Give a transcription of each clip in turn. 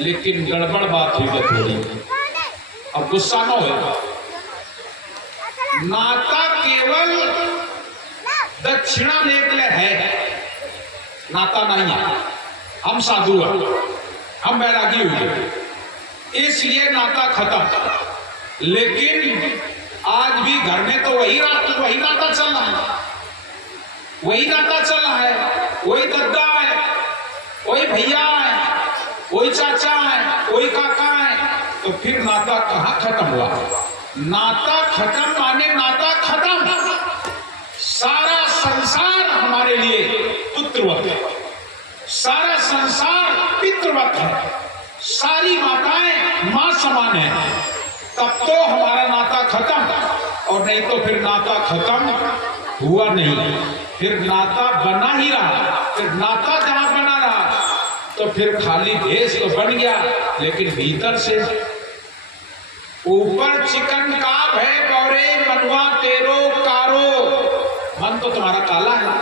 लेकिन गड़बड़ बात हुई है थोड़ी। अब गुस्सा न हो, नाता केवल दक्षिणा लेने के लिए है, नाता नहीं है। हम साधु हैं, हम बैरागी हुए, इसलिए नाता खत्म। लेकिन आज भी घर में तो वही नाता चल रहा है, वही नाता चल रहा है, वही दद्दा है, वही भैया है, वही चाचा है, वही काका है। तो फिर नाता कहाँ खत्म हुआ? नाता खत्म माने नाता खत्म। सारा संसार हमारे लिए पुत्रवत है, सारा संसार पितृवत है, सारी माताएं मां समान है। तब तो हमारा नाता खत्म, और नहीं तो फिर नाता खत्म हुआ नहीं, फिर नाता बना ही रहा। फिर नाता जहां बना रहा तो फिर खाली भेष तो बन गया, लेकिन भीतर से ऊपर चिकन का है गौरे मनवा तेरो कारो। मन तो तुम्हारा काला है,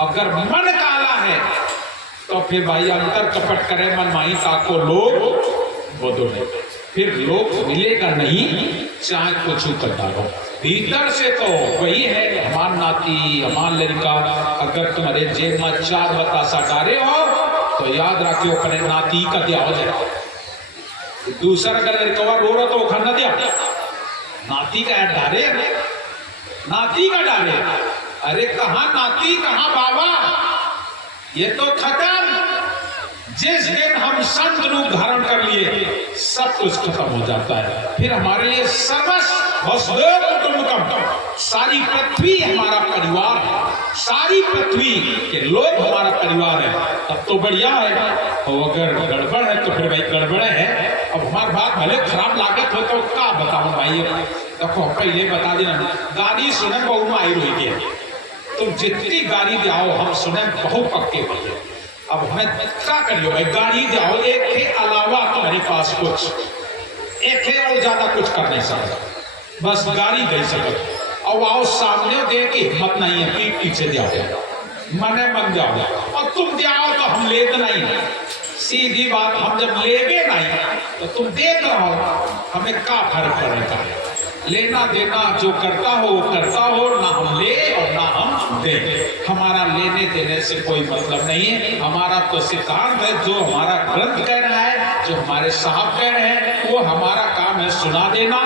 अगर मन काला है तो फिर भाई अंतर कपट करे मन माही ताको लोग बोधो नहीं, फिर लोग मिलेगा नहीं, चाहे कुछ कर डालो। भीतर से तो वही है, हमार नाती हमार लड़का। अगर तुम्हारे जेब में 4 बतासा डाले हो तो याद रखियो अपने नाती का दिया हो जाए। दूसरा अगर लड़का रो रहा तो वो खाना दिया, नाती का डाले, नाती का डाले। अरे कहाँ नाती कहाँ बाबा, ये तो खत्म। जिस दिन हम संत रूप धारण कर लिए सब कुछ खत्म हो जाता है। फिर हमारे लिए सर्वस्व वसुदेव कुटुंबकम, सारी पृथ्वी हमारा परिवार है, सारी पृथ्वी के लोग हमारा परिवार है। तब तो बढ़िया है। और अगर गड़बड़ है तो फिर भाई गड़बड़ है। अब हमारी बात भले खराब लागत हो तो क्या बताऊं भाई। देखो पहले बता देना, गाड़ी सुने बहु में आई रही है, तुम जितनी गाड़ी दियाओ हम सुने बहु पक्के होइए। अब हमें क्या करियो भाई, गाड़ी दियाओ एक के अलावा तुम्हारे पास कुछ, एक है और ज्यादा कुछ कर नहीं सकता, बस गाड़ी दे सकते। और आओ सामने दे की हिम्मत नहीं है, पीठ पीछे दिया मने मन जाओ, और तुम दियाओ तो हम लेते नहीं। सीधी बात, हम जब लेवे नहीं तो तुम देख रहो, हमें क्या फर्क पड़ेगा। लेना देना जो करता हो वो करता हो, ना हम ले और ना हम दे। हमारा लेने देने से कोई मतलब नहीं है। हमारा तो सिद्धांत है, जो हमारा ग्रंथ कह रहा है, जो हमारे साहब कह रहे हैं, वो हमारा काम है सुना देना,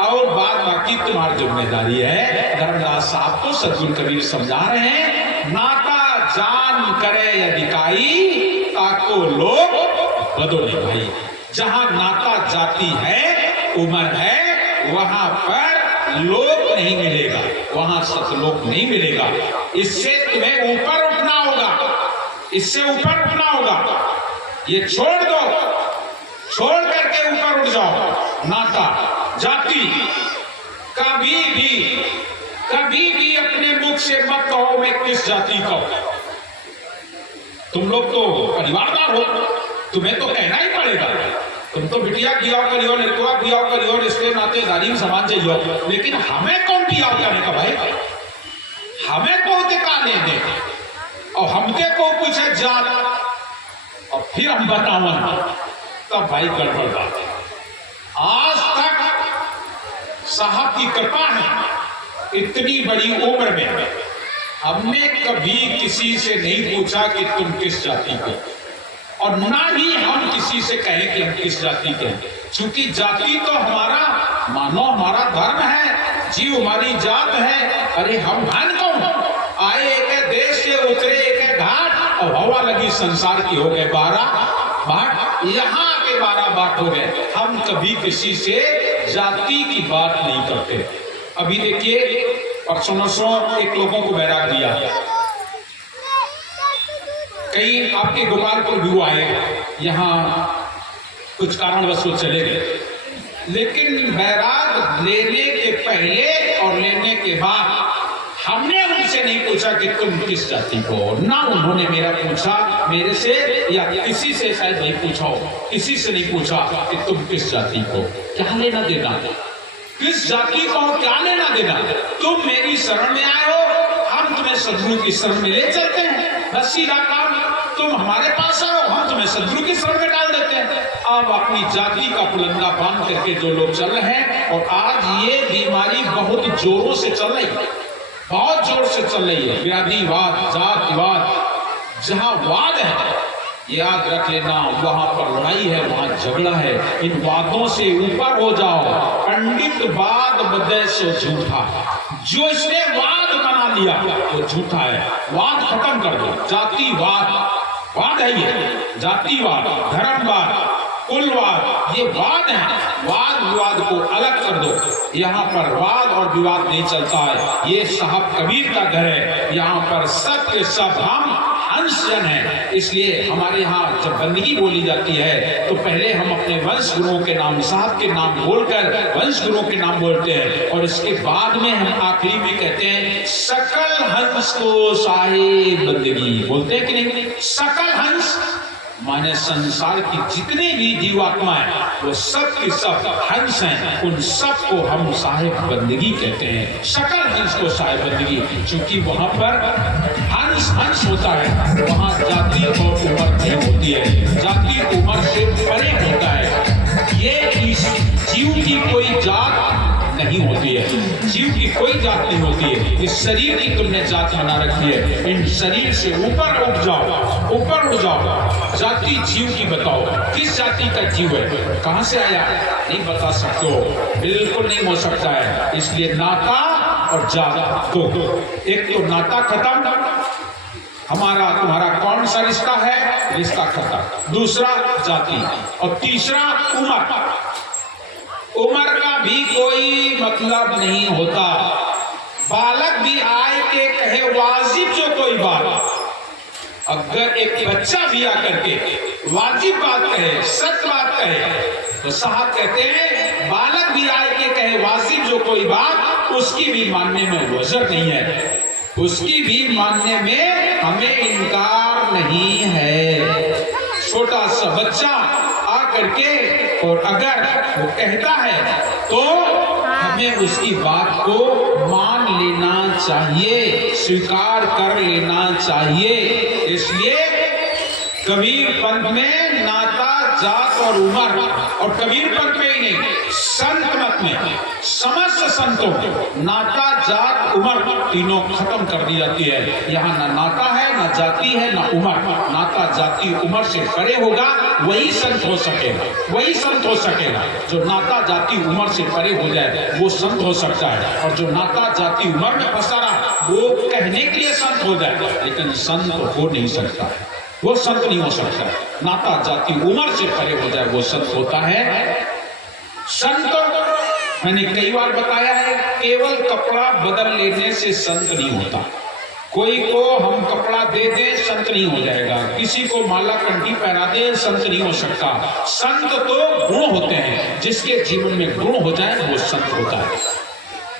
और बात बाकी तुम्हारी जिम्मेदारी है। धर्मदास साहब को सदगुरु कबीर समझा रहे हैं, नाता जान करे यदिकाई ताको लोग बदोले भाई। जहां नाता जाति है, उम्र है, वहां पर लोक नहीं मिलेगा, वहां सतलोक नहीं मिलेगा। इससे तुम्हें ऊपर उठना होगा, इससे ऊपर उठना होगा। ये छोड़ दो, छोड़ करके ऊपर उठ जाओ। नाता जाति कभी भी अपने मुख से मत कहो मैं किस जाति का हूं। तुम लोग तो परिवारदार हो, तुम्हें तो कहना ही पड़ेगा। तुम तो बिटिया बिया करियो, लड़का बिया करियो, रिश्ते नातेदारी में समाज चाहिए, लेकिन हमें कौन बिया करने का भाई? हमें कौन टिका लेने, और हमके को पूछे जात और फिर हम बतावन, तब भाई गड़बड़ बात है। आज तक साहब की कृपा है, इतनी बड़ी उम्र में हमने कभी किसी से नहीं पूछा कि तुम किस जाति के, और ना ही हम किसी से कहें कि हम किस जाति के हैं। क्योंकि जाति तो हमारा मानो हमारा धर्म है, जीव हमारी जात है। अरे हम हन कौन, आए एक देश से उतरे एक घाट, और हवा लगी संसार की हो गए 12 बाट, यहाँ के 12 बाट हो गए। हम कभी किसी से जाति की बात नहीं करते। अभी देखिए परसों एक लोगों को बैराग दिया, कई आपके गोपालपुर भी आए, यहाँ कुछ कारणवश वो चले गए। लेकिन बैराग लेने के पहले और लेने के बाद हमने उनसे नहीं पूछा कि तुम किस जाति को हो, ना उन्होंने मेरा पूछा मेरे से, या किसी से शायद नहीं पूछा हो, किसी से नहीं पूछा कि तुम किस जाति को। क्या लेना देना, किस जाति को क्या लेना देना? तुम मेरी शरण में आए हो, हम तुम्हें सदगुरु की शरण में ले चलते हैं, बस सीधा काम। तुम हमारे पास आओ, हम तुम्हें सदगुरु की शरण में डाल देते हैं। अब अपनी जाति का पुलंदा बांध करके जो लोग चल रहे हैं, और आज ये बीमारी बहुत जोरों से चल रही है, बहुत जोर से चल रही है। व्याधिवाद, जातिवाद, जहां वाद है याद रख लेना वहां पर लड़ाई है, वहां झगड़ा है। इन वादों से ऊपर हो जाओ। पंडित वाद बदे सो झूठा, जो इसने वाद बना लिया वो झूठा है। वाद खत्म कर दो। जातिवाद वाद है, ये जातिवाद, धर्मवाद, कुलवाद, ये वाद है। वाद विवाद को अलग कर दो। यहाँ पर वाद और विवाद नहीं चलता है। ये साहब कबीर का घर है, यहाँ पर सत्य सब हम अंशजन है। इसलिए हमारे यहाँ जब बंदगी बोली जाती है तो पहले हम अपने वंश गुरुओं के नाम, साहब के नाम बोलकर वंश गुरुओं के नाम बोलते हैं, और इसके बाद में हम आखिरी में कहते हैं सकल हंस को साहिब बंदगी। बोलते हैं कि नहीं? सकल हंस माने संसार की जितने भी जीवात्मा है वो सब के सब हंस हैं, उन सब को हम साहिब बंदगी कहते हैं। सकल हंस को साहिब बंदगी, क्योंकि वहां पर हंस हंस होता है, वहां जाति और उम्र नहीं होती है। जाति उम्र से परे होता है। ये इस जीव की कोई जात नहीं होती है, जीव की कोई जात नहीं होती है। इस शरीर की तुमने जात बना रखी है। इन शरीर से ऊपर उठ जाओ, ऊपर उठ जाओ। जाति जीव की बताओ, किस जाति का जीव है, कहां से आया, नहीं बता सकते हो, बिल्कुल नहीं हो सकता है। इसलिए नाता और जात दो, एक तो नाता खत्म, हमारा तुम्हारा कौन सा रिश्ता है, रिश्ता खत्म। दूसरा जाति, और तीसरा उम्र। उम्र का भी कोई मतलब नहीं होता। बालक भी आए के कहे वाजिब जो कोई बात, अगर एक बच्चा भी आकर के वाजिब बात कहे, सच बात कहे, तो साहब कहते हैं बालक भी आए के कहे वाजिब जो कोई बात, उसकी भी मानने में वजर नहीं है, उसकी भी मानने में हमें इनकार नहीं है। छोटा सा बच्चा आकर के और अगर वो कहता है तो हमें उसकी बात को मान लेना चाहिए, स्वीकार कर लेना चाहिए। इसलिए कबीर पंथ में नाता, जात और उम्र, और कबीर पंथ में ही नहीं, संत मत में समस्त संतों नाता, जात, उम्र तीनों खत्म कर दी जाती है। यहाँ ना नाता है, ना जाति है, ना उम्र। नाता, जाति, उम्र से परे होगा वही संत हो सकेगा, वही संत हो सकेगा। जो नाता, जाति, उम्र से परे हो जाए वो संत हो सकता है, और जो नाता, जाति, उम्र में फंसा रहा वो कहने के लिए संत हो जाए, लेकिन संत हो नहीं सकता है, वो संत नहीं हो सकता। नाता, जाति, उम्र से परे हो जाए वो संत होता है। संत मैंने कई बार बताया है, केवल कपड़ा बदल लेने से संत नहीं होता। कोई को हम कपड़ा दे दें संत नहीं हो जाएगा, किसी को माला कंठी पहना दे संत नहीं हो सकता। संत तो गुण होते हैं, जिसके जीवन में गुण हो जाए वो संत होता है,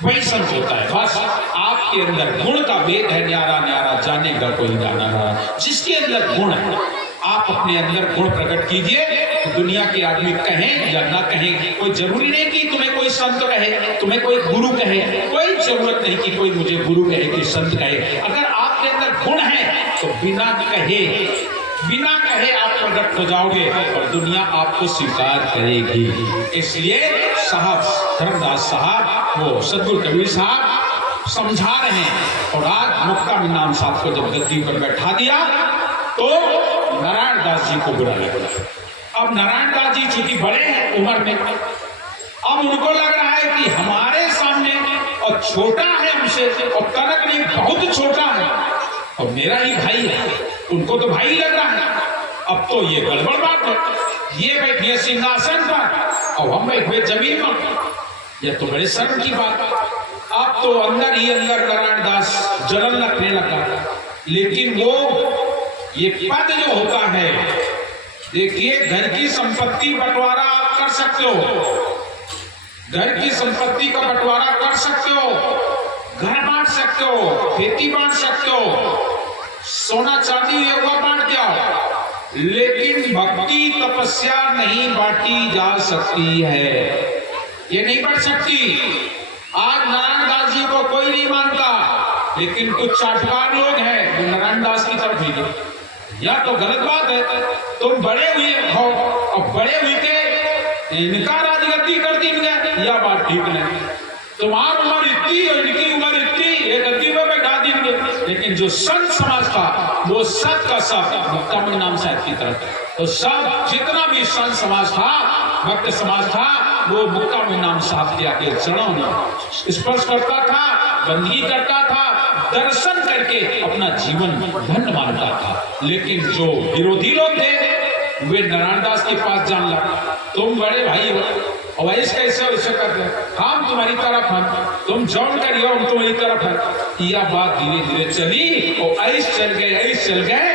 वही संत होता है। बस आपके अंदर गुण का भेद है, न्यारा न्यारा जानेगा कोई जाना रहा। जिसके अंदर गुण है आप अपने अंदर गुण प्रकट कीजिए, तो दुनिया के आदमी कहें या ना कहें, कोई जरूरी नहीं कि तुम्हें कोई संत कहे, तुम्हें कोई गुरु कहे, कोई जरूरत नहीं कि कोई मुझे गुरु कहे कि संत कहे। अगर आपके अंदर गुण है तो बिना कहे आप प्रकट हो जाओगे और दुनिया आपको स्वीकार करेगी। इसलिए साहब धर्मदास साहब, वो सदगुरु कबीर साहब समझा रहे हैं, और आज मुक्ता में नाम साहब को जब गद्दी पर बैठा दिया तो नारायण दास जी को बुरा लगा। अब नारायण दास जी चूंकि बड़े हैं उम्र में, अब उनको लग रहा है कि हमारे सामने और छोटा है हमसे, और कनक नहीं बहुत छोटा है और मेरा ही भाई है, उनको तो भाई लग रहा है। अब तो ये गड़बड़ बात है, ये बैठे सिंहासन पर और हम बैठे जमीन पर, यह तो बड़े शर्म की बात है। अब तो अंदर ही अंदर नारायण दास जलन लगने लगा। लेकिन वो ये पद जो होता है, देखिए घर की संपत्ति बंटवारा आप कर सकते हो, घर की संपत्ति का बंटवारा कर सकते हो, घर बांट सकते हो, खेती बांट सकते हो, सोना चांदी ये हुआ बांट जाओ, लेकिन भक्ति तपस्या नहीं बांटी जा सकती है, ये नहीं बढ़ सकती। आज नारायण दास जी को कोई नहीं मानता, लेकिन कुछ चाटुकार लोग हैं जो नारायण दास की तरफ ही या तो गलत बात है, तुम बड़े हुए हो और बड़े हुए के इनका राजगद्दी कर दी, यह बात ठीक नहीं। तुम्हारी उम्र इतनी और इनकी उम्र इतनी, ये गद्दी में बैठा देंगे। लेकिन जो संत समाज था वो सब का सब मुक्तामणि नाम साहब की तरफ, तो सब जितना भी संत समाज था, भक्त समाज था, वो मुक्तामणि नाम साहब के आगे चरणों में स्पर्श करता था, बंदगी करता था, दर्शन करके अपना जीवन धन्य मानता था। लेकिन जो विरोधी लोग थे वे नारायण दास के पास जान लगा, तुम बड़े भाई हो और ऐसे कैसे वैसे करते हम तुम्हारी तरफ हैं, तुम जौन करियो हम तुम्हारी तरफ है। यह बात धीरे धीरे चली और ऐसे चल गए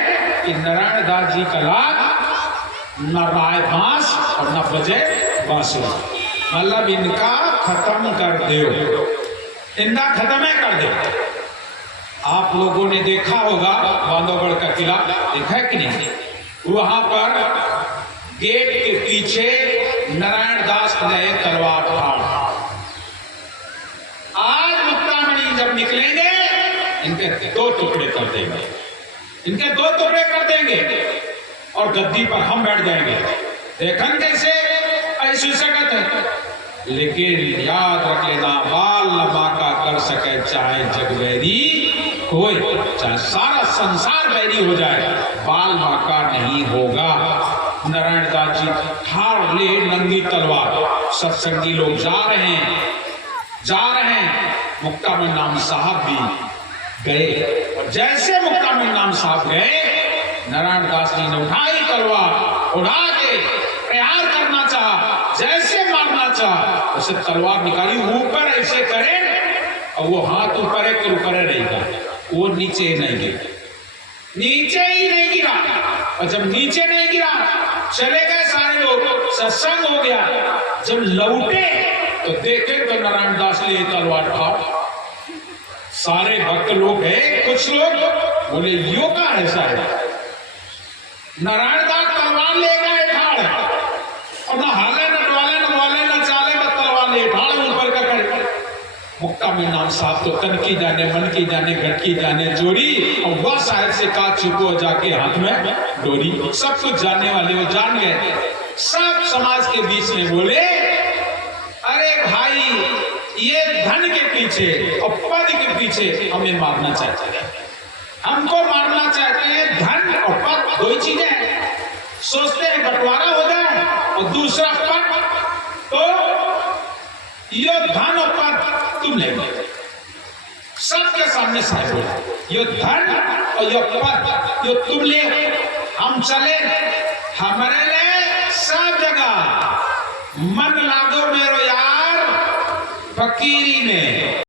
कि नारायण दास जी का लाभ न राय बांस और न बजे बांसुरी, मतलब इनका खत्म कर दो, इनका खत्म है कर दो। आप लोगों ने देखा होगा बांधवगढ़ का किला, देखा है कि नहीं? वहां पर गेट के पीछे नारायण दास ने तलवार फाड़। आज मुक्तामणि जब निकलेंगे इनके 2 टुकड़े कर देंगे, इनके 2 टुकड़े कर देंगे और गद्दी पर हम बैठ जाएंगे। देखन कैसे ऐसी सकत है, लेकिन याद रख लेना, बाल लंबा का कर सके चाहे जग वैरी कोई, चाहे सारा संसार वैरी हो जाए, बाल बाका नहीं होगा। नारायण दास जी ठाड़ ले नंगी तलवार, सत्संगी लोग जा रहे हैं, मुक्तामणि नाम साहब भी गए। और जैसे मुक्तामणि नाम साहब गए, नारायण दास जी ने उठाई तलवार, उड़ा के प्रहार करना चाहा, जैसे मारना चाहा उसे तलवार निकाली, ऊपर ऐसे करे और वो हाथ ऊपर है तो ऊपर रहेगा, वो नीचे नहीं गिरा, नीचे ही नहीं गिरा। और जब नीचे नहीं गिरा चले गए सारे लोग, सत्संग हो गया। जब लौटे तो देखे तो नारायण दास ने तलवार फाड़। सारे भक्त लोग हैं, कुछ लोग बोले यो का ऐसा है, नारायण दास तलवार ले गए ठाड़ और न हाले न डवाले न बोले न चाले, बस तलवार ले ठाड़ ऊपर का करे। मुक्तामणि नाम साहब तो तन की जाने, मन की जाने, घट की जाने जोड़ी, और वह साहब से का चुको जाके हाथ में डोरी। सब कुछ जानने वाले वो जान गए। सब समाज के बीच में बोले, अरे भाई ये धन के पीछे और पद के पीछे हमें मारना चाहते हैं, हमको मारना चाहते हैं। धन और पद दो ही चीजें हैं, सोचते हैं बंटवारा हो जाए और दूसरा पद, तो ये धन और पद तुम ले लो। सबके सामने साहब बोला, ये धन और ये पद जो तुम ले, हम चले, हमारे लिए सब जगह मन लागो मेरो यार फकीरी ने।